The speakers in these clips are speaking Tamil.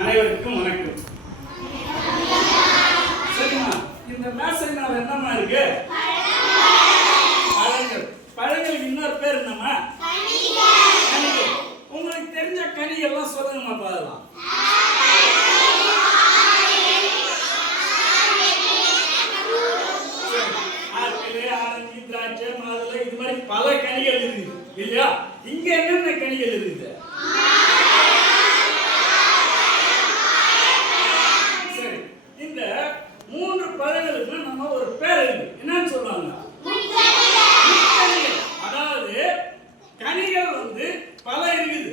அனைவருக்கும் வணக்கம். சரிம்மா, இந்த மேசைனால என்னம்மா இருக்கு? பழங்கள். பழங்களுக்கு இன்னொரு பேர் என்னம்மா? கனிகள். உங்களுக்கு தெரிஞ்ச கனி எல்லாம் சொல்லுங்கம்மா பாக்கலாம். ஆப்பிள், ஆரஞ்சு, திராட்சை, மாதுளை, இது மாதிரி பல கனிகள் இருக்குது இல்லையா? இங்க என்னென்ன கனிகள் இருக்குது? மூன்று பழங்களுக்கு நம்ம ஒரு பேர் இருக்கு. என்னன்னு சொல்லுவாங்க? அதாவது கனிகள் பல இருக்குது.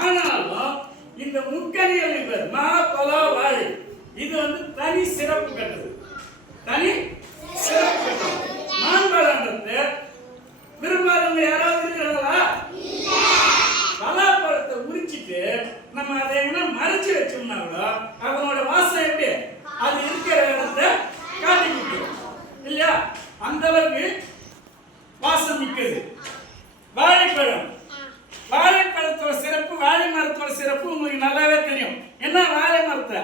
ஆனாலும் இந்த முக்கனிகள் பேர் மா, பலா, வாழை. இது தனி சிறப்பு பெற்றது. தனி சிறப்பு பெற்றது. மாம்பழத்தை விரும்பாதவங்க யாராவது இருக்கிறாங்களா? பலாப்பழத்தை உரிச்சிட்டு நம்ம அதை என்ன மறைச்சு வச்சோம்னாங்களோ அதனோட வாசம் எப்படி? அது இருக்கிற இடத்தை காட்டி கொடுக்கும் இல்லையா? அந்த அளவுக்கு வாசம் மிக்கது. வாழைப்பழம். வாழைப்பழத்தோட சிறப்பு, வாழை மரத்தோட சிறப்பு உங்களுக்கு நல்லாவே தெரியும். என்ன? வாழை மரத்தை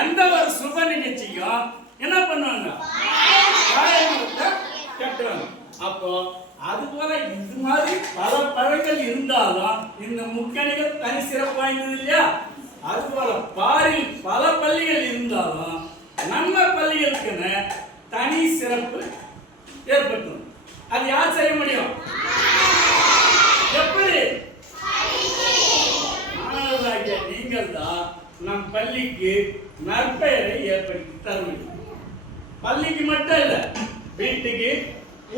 எந்த ஒரு சுப நிகழ்ச்சிக்கும் என்ன பண்ணுவாங்க? வாழை மரத்தை கட்டுவாங்க. அப்போ அது போல இது மாதிரி பல பழங்கள் இருந்தாலும் இந்த முக்கணிகள் தனி சிறப்பு வாய்ந்தது இல்லையா? அது போல பாரில் பல பள்ளிகள் இருந்தாலும் நம்ம பள்ளிகளுக்குன்னு தனி சிறப்பு ஏற்படுத்தும். அது யார் செய்ய முடியும்? எப்படி? மாணவர்களாகிய நீங்கள் தான் நம் பள்ளிக்கு நற்பெயரை ஏற்படுத்தி தர முடியும். பள்ளிக்கு மட்டும் இல்ல, வீட்டுக்கு,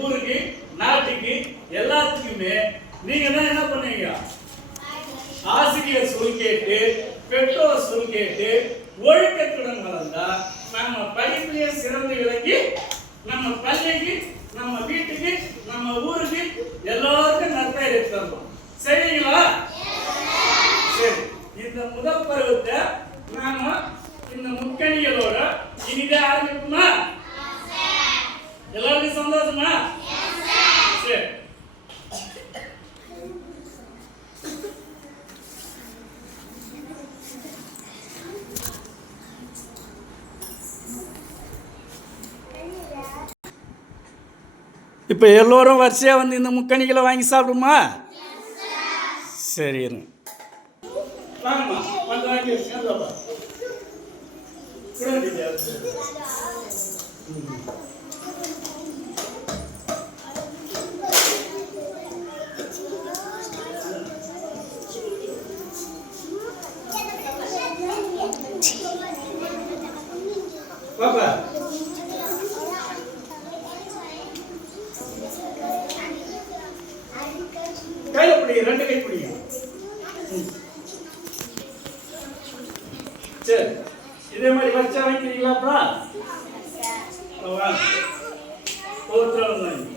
ஊருக்கு, நாட்டுக்கு எல்லாத்துக்குமே நீங்க தான் என்ன பண்ணுவீங்க? ஆசிரியர் சொல் கேட்டு, பெற்றோர் சொல் கேட்டு, ஒழுக்கத்துடன் வளர்ந்தா நம்ம படிப்பிலேயே சிறந்து விளங்கி நம்ம பள்ளிக்கு, நம்ம வீட்டுக்கு, நம்ம ஊருக்கு எல்லாருக்கும் நற்பெயர் எடுத்துடலாம். சரிங்களா? சரி, இந்த முதல் பருவத்தை நாம இந்த முக்கணிகளோட இனிதே ஆரம்பிக்குமா? எல்லாருக்கும் சந்தோஷமா? சரி. இப்போ எல்லோரும் வரிசையாக இந்த முக்கணிகளை வாங்கி சாப்பிடுமா? சரி, இருங்க. பாப்பா கையில பிடிங்க, ரெண்டு கை பிடிங்க. சரி, இதே மாதிரி வச்சா வாங்கிக்கிறீங்களா? ஒவ்வொருத்தரும்